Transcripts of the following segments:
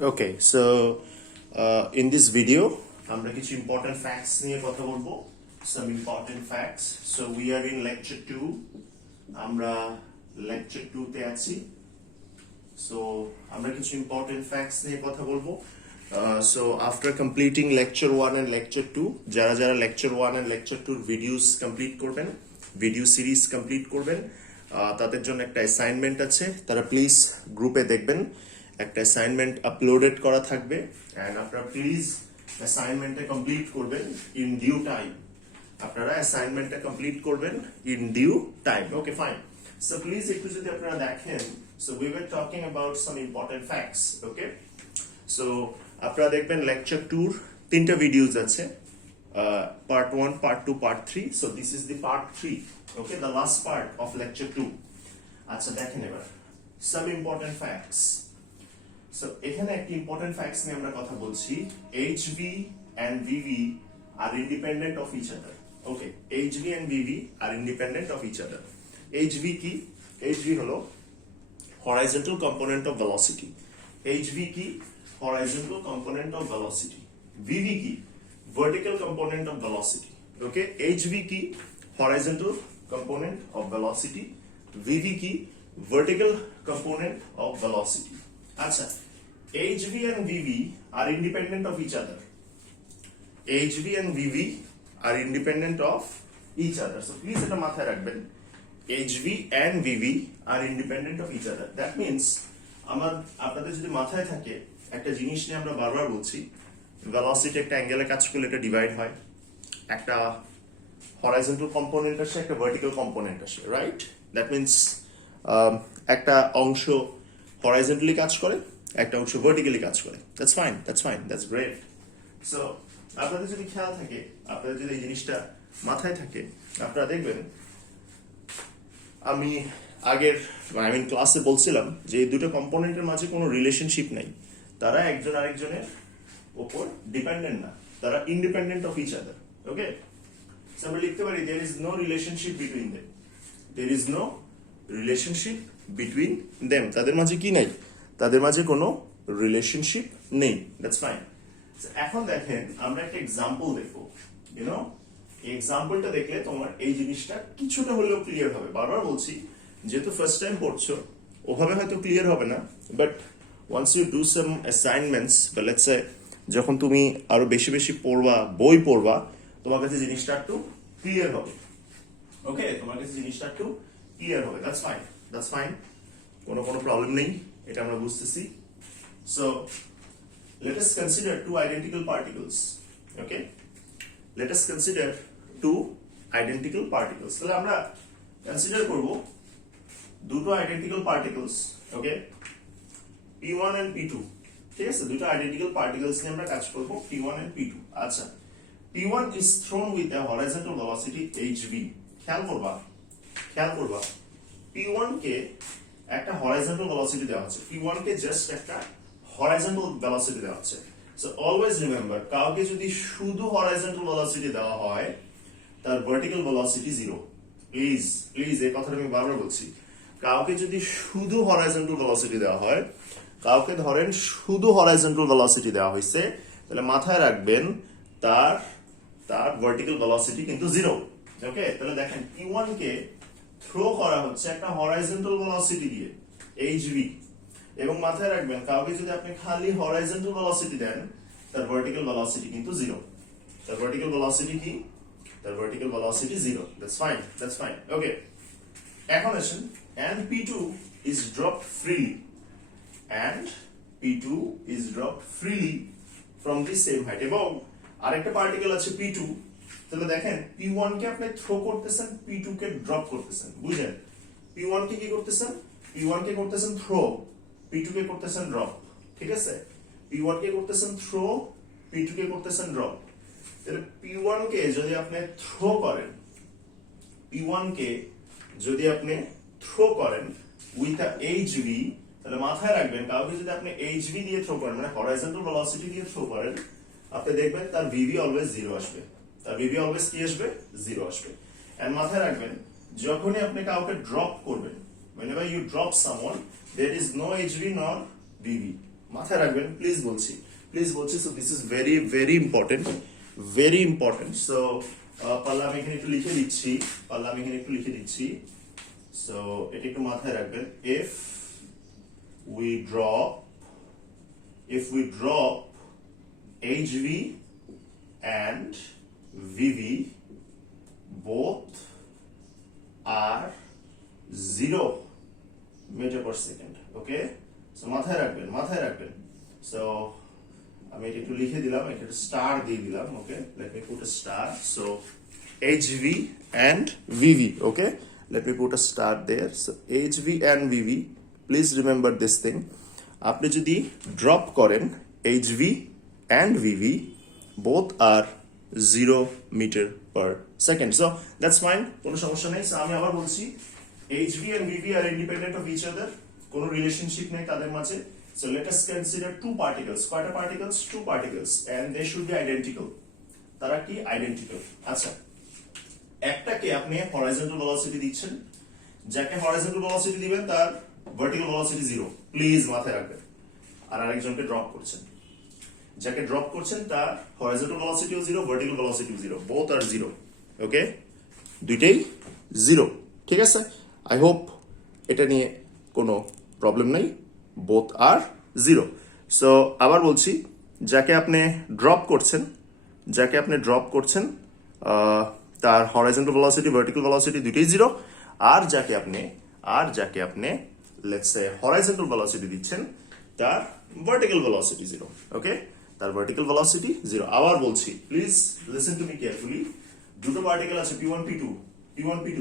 Okay, so in this video, আমরা কিছু important facts নিয়ে কথা বলবো. Some important facts. So we are in lecture 2. আমরা lecture 2 তে আছি. So আমরা কিছু important facts নিয়ে কথা বলবো. So after completing lecture 1 and lecture 2, যারা যারা lecture 1 and lecture 2 videos complete করবেন, video series complete করবেন, তাদের জন্য একটা অ্যাসাইনমেন্ট আছে. তারা প্লিজ গ্রুপে দেখবেন. একটা অ্যাসাইনমেন্ট আপলোডেড করা থাকবে এন্ড আপনারা প্লিজ অ্যাসাইনমেন্টটা কমপ্লিট করবেন ইন ডিউ টাইম. আপনারা অ্যাসাইনমেন্টটা কমপ্লিট করবেন in due time. Okay, fine. So please একটু যদি আপনারা দেখেন, so we were talking about some important facts. Okay, so আপনারা দেখবেন লেকচার 2 এর তিনটা ভিডিওস আছে, part 1, part 2, part 3. So this is the part 3. Okay, the last part of lecture 2. আচ্ছা, দেখেন এবার সাম ইম্পর্টেন্ট ফ্যাক্টস. So এখানে একটি ইম্পর্টেন্ট ফ্যাক্টস নিয়ে আমরা কথা বলছি. HV and VV are independent of each other. Okay, HV and VV are independent of each other. HV কি? HV হলো horizontal component of velocity. HV কি? Horizontal component of velocity. VV কি? Vertical component of velocity. Okay, HV কি? Horizontal component of velocity. VV কি? Vertical component of velocity. আচ্ছা, HV and VV are independent of each other. HV and VV are independent of each other. So please এটা মাথায় রাখবেন. HV and VV are independent of each other. That means আপনাদের যদি মাথায় থাকে একটা জিনিস নিয়ে আমরা বারবার বলছি, ভেলোসিটি একটা অ্যাঙ্গেলে কাজ করলে এটা ডিভাইড হয়, একটা হরাইজন্টাল কম্পোনেন্ট আসে, একটা ভার্টিক্যাল কম্পোনেন্ট আসে, রাইট? দ্যাট মিন্স একটা অংশ horizontally কাজ করে, একটা অংশ vertically কাজ করে. That's fine, that's great. So আপনাদের যদি খেয়াল থাকে, আপনাদের যদি এই জিনিসটা মাথায় থাকে, আপনারা দেখবেন আমি আগের ক্লাসে বলছিলাম যে এই দুটো কম্পোনেন্টের মাঝে কোনো রিলেশনশিপ নাই. তারা একজন আরেকজনের উপর ডিপেন্ডেন্ট না, তারা independent of each other. Okay, so আমরা লিখতে পারি there is no relationship between them. There is no relationship between them. তাদের মাঝে কি নাই? তাদের মাঝে কোনো রিলেশনশিপ নেই. That's fine. এখন দেখেন আমরা একটা এক্সাম্পল দেখবো. এই এক্সাম্পলটা দেখলে তোমার এই জিনিসটা কিছুটা হলেও ক্লিয়ার হবে. বারবার বলছি, যেহেতু ফার্স্ট টাইম পড়ছো ওভাবে হয়তো ক্লিয়ার হবে না, but once you do some assignments বা লেটস সে যখন তুমি আরো বেশি বেশি পড়বা, বই পড়বা, তোমার কাছে জিনিসটা একটু ক্লিয়ার হবে. ওকে, তোমার কাছে জিনিসটা একটু ক্লিয়ার হবে. দ্যাটস ফাইন, কোনো প্রবলেম নেই, এটা আমরা বুঝতেছি. So let us consider two identical particles. Okay, let us consider two identical particles. তাহলে আমরা কনসিডার করব দুটো identical particles. Okay, P1 and P2. ঠিক আছে, দুটো আইডেন্টিক্যাল পার্টিকলস নিয়ে আমরা কাজ করব, P1 and P2. আচ্ছা, P1 is thrown with a horizontal velocity hv. খেয়াল করবা P1 কে একটা হরাইজন্টাল ভেলোসিটি দেওয়া হচ্ছে. P1 কে জাস্ট একটা হরাইজন্টাল ভেলোসিটি দেওয়া হচ্ছে. সো অলওয়েজ রিমেম্বার, কাউকে যদি শুধু হরাইজন্টাল ভেলোসিটি দেওয়া হয় তার ভার্টিক্যাল ভেলোসিটি 0. প্লিজ এই কথাটা আমি বারবার বলছি. কাউকে যদি শুধু হরাইজন্টাল ভেলোসিটি দেওয়া হয়, কাউকে ধরেন শুধু হরাইজন্টাল ভেলোসিটি দেওয়া হয়েছে, তাহলে মাথায় রাখবেন তার ভার্টিক্যাল ভেলোসিটি কিন্তু 0. ওকে, তাহলে দেখেন P1 কে থ্রো করা হচ্ছে একটা হরাইজন্টাল ভেলোসিটি দিয়ে hv, এবং মাথায় রাখবেন কাউকে যদি আপনি খালি হরাইজন্টাল ভেলোসিটি দেন তার ভার্টিক্যাল ভেলোসিটি কিন্তু 0. তার ভার্টিক্যাল ভেলোসিটি কি? তার vertical velocity 0. That's fine. Okay, এখন আসেন, and P2 is dropped freely from the same height. এবং আরেকটা পার্টিকেল আছে P2. তাহলে দেখেন P1 কে আপনি থ্রো করতেছেন, P2 কে ড্রপ করতেছেন. বুঝেন? P1 কে কি করতেছেন? P1 কে করতেছেন থ্রো, P2 কে করতেছেন ড্রপ. ঠিক আছে, P1 কে করতেছেন থ্রো, P2 কে করতেছেন ড্রপ. তাহলে P1 কে যদি আপনি থ্রো করেন উইথ আ hv, তাহলে মাথায় রাখবেন কাউকে যদি আপনি hv দিয়ে থ্রো করেন, মানে হরাইজন্টাল ভেলোসিটি দিয়ে থ্রো করেন, আপনি দেখবেন তার vv অলওয়েজ 0 আসবে. তার vv অলওয়েজ কি আসবে? 0 আসবে. এন্ড মাথায় রাখবেন যখনই আপনি কাউকে ড্রপ করবেন, whenever you drop someone, there is no hv nor vv. মাথায় রাখবেন প্লিজ বলছি so this is very very important so পাল্লা আমি এখানে একটু লিখে দিচ্ছি সো এটা একটু মাথায় রাখবেন if we drop HV and VV both are 0 meter per second. Okay, so মাথায় রাখবেন so আমি এটা একটু লিখে দিলাম, এটা স্টার দিয়ে দিলাম. ওকে, let me put a star. So HV and VV. Okay, let me put a star there. So HV and VV, please remember this thing. আপনি যদি ড্রপ করেন HV and VV both are 0 meter per second. So that's fine, কোনো সমস্যা নেই. So আমি আবার বলছি HV and VV are independent of each other, কোনো রিলেশনশিপ নেই তাদের মাঝে. So let us consider two particles. কয়টা particles? Two particles, and they should be identical. তারা কি identical? আচ্ছা, একটাকে আপনি horizontal velocity দিচ্ছেন, যাকে horizontal velocity দিবেন তার vertical velocity 0, প্লিজ মাথায় রাখবেন. আর আরেকজনকে ড্রপ করছেন, যাকে ড্রপ করছেন তার horizontal velocity O 0, vertical velocity O 0, both are 0. ওকে, দুইটাই 0. ঠিক আছে, আই হোপ এটা নিয়ে কোনো প্রবলেম নাই. বোথ আর 0. সো আবার বলছি, যাকে আপনি ড্রপ করছেন তার হরাইজন্টাল ভেলোসিটি, ভার্টিক্যাল ভেলোসিটি দুইটাই 0. আর যাকে আপনি লেটস সে হরাইজন্টাল ভেলোসিটি দিচ্ছেন তার ভার্টিক্যাল ভেলোসিটি 0. ওকে, তার ভার্টিক্যাল ভেলোসিটি 0. আবার বলছি, please listen to me carefully. দুটো পার্টিকেল আছে P1 P2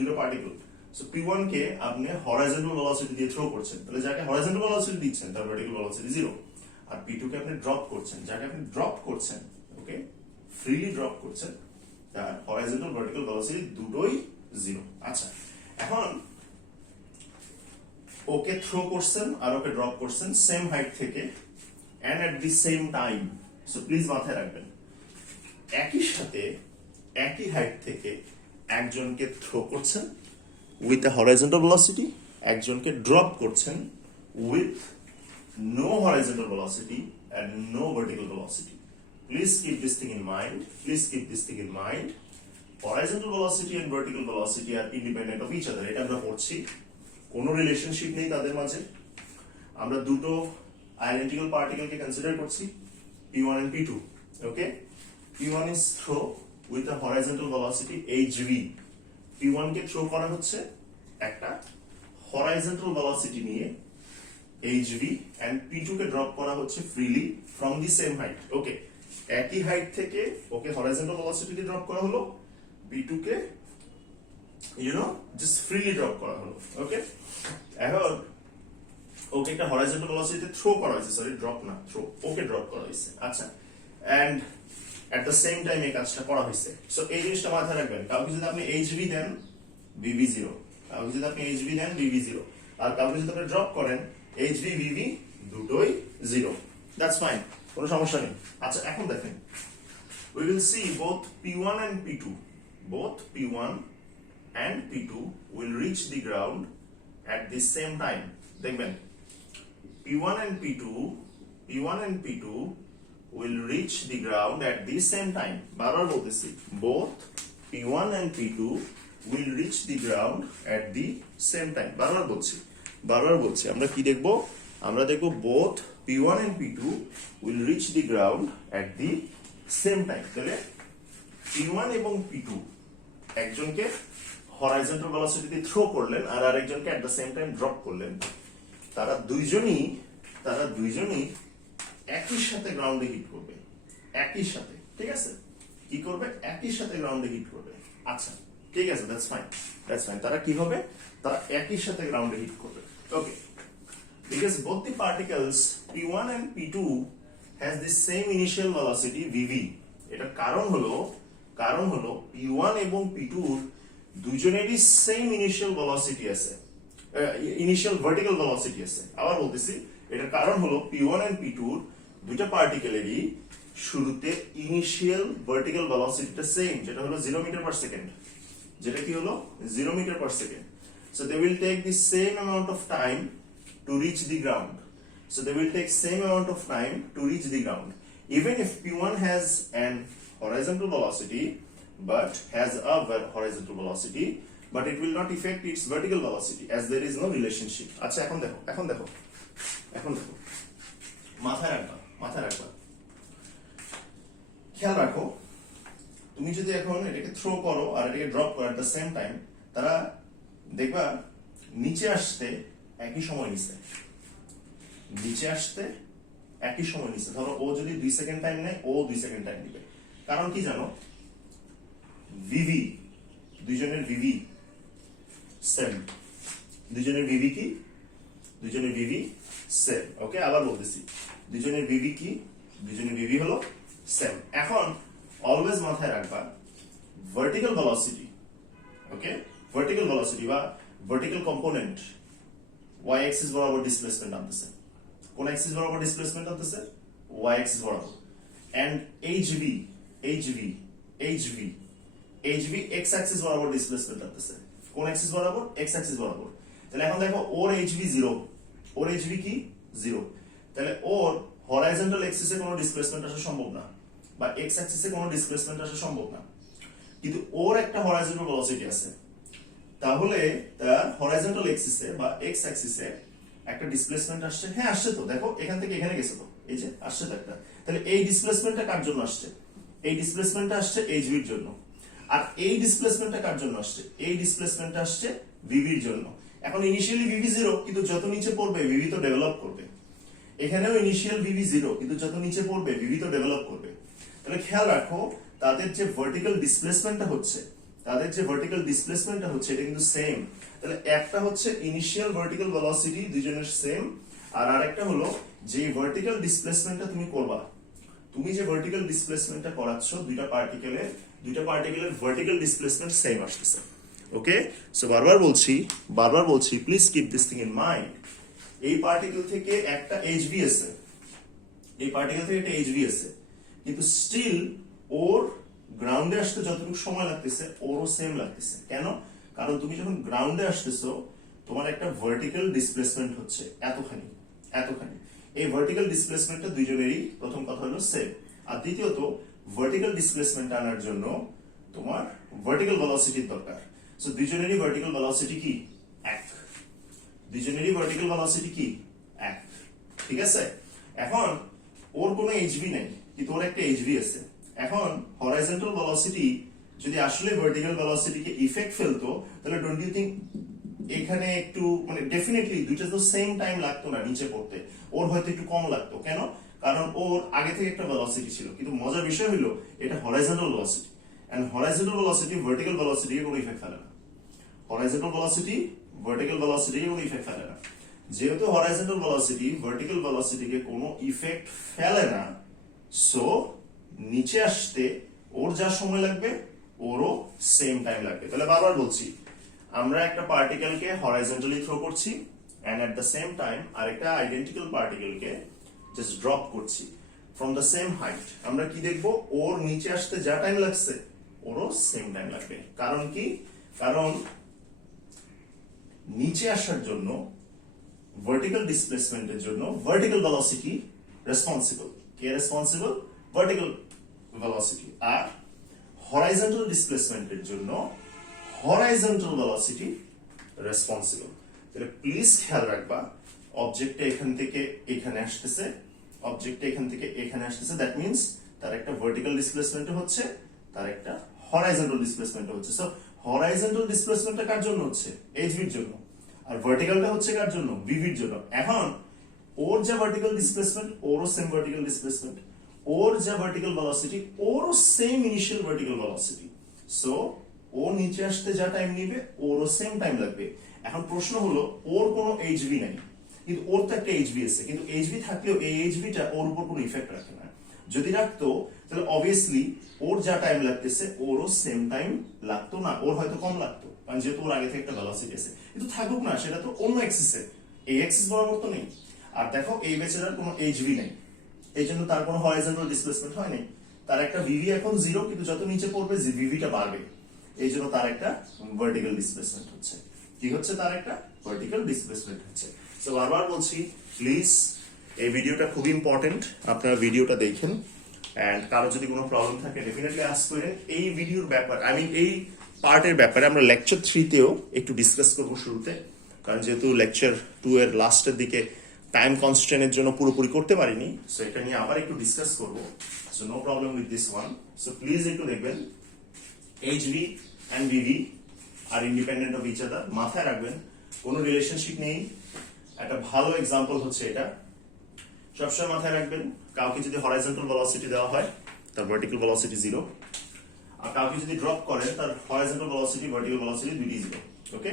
দুটো পার্টিকেল. সো P1 কে আপনি হরাইজন্টাল ভেলোসিটি দিয়ে থ্রো করছেন, তাহলে যাকে হরাইজন্টাল ভেলোসিটি দিচ্ছেন তার ভার্টিক্যাল ভেলোসিটি 0. আর P2 কে আপনি ড্রপ করছেন, যাকে আপনি ড্রপ করছেন, ওকে, ফ্রিলি ড্রপ করছেন, তার হরাইজন্টাল ভার্টিক্যাল ভেলোসিটি দুটোই 0. আচ্ছা, এখন ওকে থ্রো করছেন আর ওকে ড্রপ করছেন সেম হাইট থেকে and at the same time. So please মাথায় রাখবেন, একই হাইট থেকে একজনকে থ্রো করছেন with a horizontal velocity, একজনকে ড্রপ করছেন with no horizontal velocity and no vertical velocity. Please keep this thing in mind. Horizontal velocity and vertical velocity are independent of each other. এটা আমরা পড়ছি, কোনো relationship নেই তাদের মাঝে. আমরা দুটো আইডেন্টিক্যাল পার্টিকেলকে কনসিডার করছি, P1 and P2. Okay, P1 is throw with a horizontal velocity HV. P1 কে থ্রো করা হচ্ছে একটা horizontal velocity নিয়ে HV, and P2 কে ড্রপ করা হচ্ছে freely from the same height. Okay, একই হাইট থেকে ওকে horizontal velocity দিয়ে ড্রপ করা হলো, P2 কে just freely ড্রপ করা হলো. ওকে, এখন ওকে একটা horizontal velocity তে থ্রো করা হয়েছে, সরি ড্রপ না, থ্রো, ওকে ড্রপ করা হয়েছে. আচ্ছা, and at the same time এই কাজটা করা হয়েছে. সো এই জিনিসটা মাথায় রাখবেন, কাউকে যদি আপনি HV দেন VV 0, আর কাউকে যদি আপনি ড্রপ করেন HV VV দুটোই 0. দ্যাটস ফাইন, কোনো সমস্যা নেই. আচ্ছা, এখন দেখেন, we will see both P1 and P2 will reach the ground at the same time. দেখবেন, P1 and P2 will reach the ground at the same time. বারবার বলতেছি, both P1 and P2 will reach the ground at the same time. বারবার বলছি, আমরা কি দেখব? আমরা দেখব both P1 and P2 will reach the ground at the same time. তাহলে P1 এবং P2 একজনকে হরাইজন্টাল ভেলোসিটি দিয়ে থ্রো করলেন আর আরেকজনকে এট দ্য সেম টাইম ড্রপ করলেন. তারা দুইজনই একই সাথে গ্রাউন্ডে হিট করবে, একই সাথে. ঠিক আছে, কি করবে? একই সাথে গ্রাউন্ডে হিট করবে. আচ্ছা, ঠিক আছে, দ্যাটস ফাইন. তারা কি হবে? তারা একই সাথে গ্রাউন্ডে হিট করবে. ওকে, because both the particles P1 and P2 has the same initial velocity VV. এটা কারণ হলো P1 এবং P2 দুজনেরই সেম ইনিশিয়াল ভেলোসিটি আছে, ইনিশিয়াল ভার্টিক্যাল ভেলোসিটি আছে. আবার বলতেছি, এটার কারণ হলো P1 and P2 দুইটা পার্টিকেলেরই শুরুতে ইনিশিয়াল ভার্টিক্যাল ভেলোসিটিটা সেম, যেটা হলো 0 মিটার পার সেকেন্ড. যেটা কি হলো 0 metre per second. So they will take the same amount of time to reach the ground. so they will take same amount of time to reach the ground. Even if P1 has an horizontal velocity but it will not affect its vertical velocity as there is no relationship. আচ্ছা এখন দেখো মাথায় রাখবা খেয়াল রাখো, তুমি যদি এখন এটাকে থ্রো করো আর এটাকে ড্রপ করো এট দ্য সেম টাইম, তারা দেখবা নিচে আসতে একই সময় নিছে। ধরো ও যদি 2 সেকেন্ড টাইম নেয়, ও 2 সেকেন্ড টাইম নেবে। কারণ কি জানো, ভিভি দুইজনের ভিভি সেম। দুইজনের ভিভি সেম। ওকে, আবার বলতেছি, দুইজনের ভিভি হলো সেম। এখন অলওয়েজ মাথায় রাখবা ভার্টিক্যাল ভেলোসিটি, ওকে, ভার্টিক্যাল ভেলোসিটি বা ভার্টিক্যাল কম্পোনেন্ট y অ্যাক্সিস বরাবর ডিসপ্লেসমেন্ট আনতেছে। কোন অ্যাক্সিস বরাবর ডিসপ্লেসমেন্ট আনতেছে? y অ্যাক্সিস বরাবর। এন্ড HV x অ্যাক্সিস বরাবর ডিসপ্লেসমেন্ট আনতেছে। কোন অ্যাক্সিস বরাবর? x অ্যাক্সিস বরাবর। তাহলে এখন দেখো ওর HV 0, ওর HV কি 0, তাহলে ওর হরাইজন্টাল অ্যাক্সিসে কোনো ডিসপ্লেসমেন্ট আসা সম্ভব না, বা x অ্যাক্সিসে কোনো ডিসপ্লেসমেন্ট আসা সম্ভব না। কিন্তু ওর একটা হরাইজন্টাল ভেলোসিটি আছে, তাহলে তার হরাইজন্টাল অ্যাক্সিসে বা x অ্যাক্সিসে একটা ডিসপ্লেসমেন্ট আসছে। হ্যাঁ আসছে তো, দেখো এখান থেকে এখানে গেছে তো, এই যে আসছে তো একটা। তাহলে এই ডিসপ্লেসমেন্টটা কার জন্য আসছে? এই ডিসপ্লেসমেন্টটা আসছে HV এর জন্য। আর এই ডিসপ্লেসমেন্টটা কার জন্য আসছে? এই ডিসপ্লেসমেন্টটা আসছে VV এর জন্য। এখন ইনিশিয়ালি VV 0, কিন্তু যত নিচে পড়বে VV তো ডেভেলপ করবে। এখানেও ইনিশিয়াল VV 0, কিন্তু যত নিচে পড়বে VV তো ডেভেলপ করবে। তাহলে খেয়াল রাখো, তাদের যে ভার্টিক্যাল ডিসপ্লেসমেন্টটা হচ্ছে এটা কিন্তু সেম। তাহলে একটা হচ্ছে ইনিশিয়াল ভার্টিক্যাল ভেলোসিটি দুইজনের সেম, আর আরেকটা হলো যে ভার্টিক্যাল ডিসপ্লেসমেন্টটা তুমি করবা, তুমি যে ভার্টিক্যাল ডিসপ্লেসমেন্টটা করাচ্ছ দুইটা পার্টিকেলের ভার্টিক্যাল ডিসপ্লেসমেন্ট সেম আসতেছে। ওকে, সো বারবার বলছি please keep this thing in mind. এই পার্টিকেল থেকে একটা HV আছে, কিন্তু স্টিল ওর গ্রাউন্ডে আসতে যতটুকু সময় লাগতেছে ওরও সেম লাগতেছে। কেন? কারণ তুমি যখন গ্রাউন্ডে আসতেছো তোমার একটা ভার্টিক্যাল ডিসপ্লেসমেন্ট হচ্ছে এতখানি। এই ভার্টিক্যাল ডিসপ্লেসমেন্টটা দুইজনেরই প্রথম কথা হলো সেম। আর দ্বিতীয়ত ভার্টিক্যাল ডিসপ্লেসমেন্ট আনার জন্য তোমার ভার্টিক্যাল ভেলোসিটির দরকার। সো দুইজনেরই ভার্টিক্যাল ভেলোসিটি কি? 1। ঠিক আছে? এখন ওর কোনো HV নাই, কিন্তু ওর একটা HV আছে। এখন হরাইজন্টাল ভেলোসিটি যদি আসলে ভার্টিক্যাল ভেলোসিটিকে ইফেক্ট ফেলতো, তাহলে ডোন্ট ইউ থিংক এখানে একটু মানে ডেফিনেটলি দুইটা তো সেম টাইম লাগতো না নিচে পড়তে, ওর হয়তো একটু কম লাগতো। কেন? কারণ ওর আগে থেকে একটা ভেলোসিটি ছিল। কিন্তু মজার বিষয় হলো এটা horizontal velocity, and horizontal velocity vertical ভেলোসিটিকে কোনো ইফেক্ট ফেলে না। যেহেতু হরাইজন্টাল ভেলোসিটি ভার্টিক্যাল ভেলোসিটিকে কোনো ইফেক্ট ফেলে না, সো নিচে আসতে ওর যা সময় লাগবে ওরও সেম টাইম লাগবে। তাহলে বারবার বলছি, আমরা একটা পার্টিকেলকে হরাইজন্টালি থ্রো করছি and at the same time আরেকটা আইডেন্টিক্যাল পার্টিকেলকে জাস্ট ড্রপ করছি ফ্রম দ্য সেম হাইট। আমরা কি দেখবো? ওর নিচে আসতে যা টাইম লাগছে ওরও সেম টাইম লাগবে। কারণ কি? কারণ নিচে আসার জন্য ভার্টিক্যাল ডিসপ্লেসমেন্টের জন্য ভার্টিক্যাল ভেলোসিটি রেসপন্সিবল। কে রেসপন্সিবল? Vertical velocity. আর হরাইজন্টাল ডিসপ্লেসমেন্টের জন্য হরাইজন্টাল ভেলোসিটি রেসপন্সিবল। তাহলে প্লিজ খেয়াল রাখবা, অবজেক্টটা এখান থেকে এখানে আসতেছে, দ্যাট মিন্স তার একটা ভার্টিক্যাল ডিসপ্লেসমেন্ট হচ্ছে, তার একটা হরাইজন্টাল ডিসপ্লেসমেন্ট হচ্ছে। সো হরাইজন্টাল ডিসপ্লেসমেন্টটা কার জন্য হচ্ছে? HV এর জন্য। আর ভার্টিক্যালটা হচ্ছে কার জন্য? VV এর জন্য। এখন ওর যা ভার্টিক্যাল ডিসপ্লেসমেন্ট ওরও সেম ভার্টিক্যাল ডিসপ্লেসমেন্ট, ওর যা ভার্টিক্যাল ভেলোসিটি ওরও same initial vertical velocity. So ও নিচে আসতে যা টাইম নিবে ওরও সেম টাইম লাগবে। এখন প্রশ্ন হলো, ওর কোনো HV নাই, কিন্তু ওর তো একটা HV আছে, কিন্তু HV থাকলেও এই HVটা ওর উপর কোনো ইফেক্ট রাখে না। যদি রাখতো তাহলে অবভিয়াসলি ওর যা টাইম লাগতেছে ওরও সেম টাইম লাগতো না, ওর হয়তো কম লাগতো, কারণ যেহেতু ওর আগে থেকে একটা ভেলোসিটি আছে। কিন্তু থাকুক না, সেটা তো অন্য অ্যাক্সিসে, এই অ্যাক্সিস বরাবর তো নেই। আর দেখো এই বেচারার কোনো HV নেই, এই জন্য তার কোনো হরাইজন্টাল ডিসপ্লেসমেন্ট হয় নাই। তার একটা VV এখন 0, কিন্তু যত নিচে পড়বে VV-টা বাড়বে, এই জন্য তার একটা ভার্টিক্যাল ডিসপ্লেসমেন্ট হচ্ছে। কি হচ্ছে? তার একটা ভার্টিক্যাল ডিসপ্লেসমেন্ট হচ্ছে। সো বারবার বলছি, প্লিজ এই ভিডিওটা খুব ইম্পর্টেন্ট, আপনারা ভিডিওটা দেখেন অ্যান্ড কারো যদি কোনো প্রবলেম থাকে ডেফিনেটলি আস্ক করেন। এই ভিডিওর ব্যাপার এই পার্টের ব্যাপারে আমরা লেকচার 3-তেও একটু ডিসকাস করবো শুরুতে, কারণ যেহেতু লেকচার 2 এর লাস্টের দিকে টাইম কনস্ট্রেনের জন্য পুরোপুরি করতে পারিনি, সো এটা নিয়ে আবার একটু ডিসকাস করবো। So no problem with this one. So please একটু দেখবেন এইচভি অ্যান্ড ভিভি আর ইন্ডিপেন্ডেন্ট অফ ইচ আদার, মাথায় রাখবেন কোনো রিলেশনশিপ নেই। একটা ভালো এক্সাম্পল হচ্ছে এটা, সবসময় মাথায় রাখবেন কাউকে যদি হরাইজন্টাল ভেলোসিটি দেওয়া হয় তার ভার্টিক্যাল ভেলোসিটি 0, আর কাউকে যদি ড্রপ করেন তার হরাইজন্টাল ভেলোসিটি ভার্টিক্যাল ভেলোসিটি দুইটি 0। ওকে,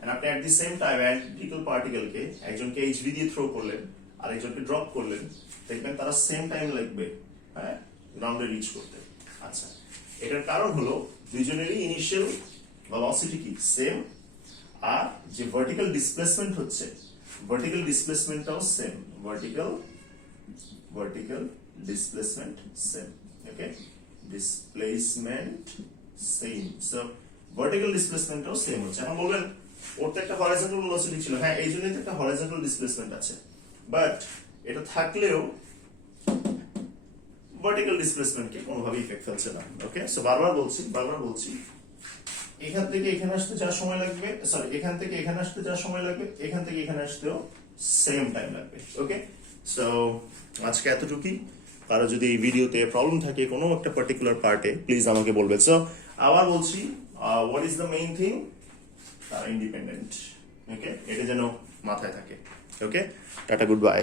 এন্ড আপনি এট দি সেম টাইম অ্যান্টিক্যাল পার্টিকেলকে একজনকে এইচভি দিয়ে থ্রো করলেন আর একজনকে ড্রপ করলেন, দেখবেন তারা সেম টাইম লাগবে হ্যাঁ গ্রাউন্ডে রিচ করতে। আচ্ছা, এটার কারণ হলো দুইজনেরই ইনিশিয়াল ভেলোসিটি কি সেম, আর যে ভার্টিক্যাল ডিসপ্লেসমেন্ট হচ্ছে ভার্টিক্যাল ডিসপ্লেসমেন্টটাও same, vertical displacement same. Okay, displacement same. So vertical displacement টাও সেম হচ্ছে। এখন বলবেন ওর তো একটা হরাইজন্টাল ভেলোসিটি ছিল, হ্যাঁ এই জন্যই তো একটা হরাইজন্টাল ডিসপ্লেসমেন্ট আছে, বাট এটা থাকলেও ভার্টিক্যাল ডিসপ্লেসমেন্টকে কোনোভাবেই ইফেক্ট ফেলছে না। ওকে, সো বারবার বলছি এখান থেকে এখানে আসতে যা সময় লাগবে, সরি এখান থেকে এখানে আসতে যা সময় লাগবে এখান থেকে এখানে আসতেও সেম টাইম লাগবে। ওকে, সো আজকে এতটুকুই। কারো যদি এই ভিডিওতে প্রবলেম থাকে কোনো একটা পার্টিকুলার পার্টে প্লিজ আমাকে বলবেন। সো আবার বলছি, what is the main thing, তারা ইন্ডিপেন্ডেন্ট। ওকে, এটা যেন মাথায় থাকে। ওকে, টাটা, গুড বাই।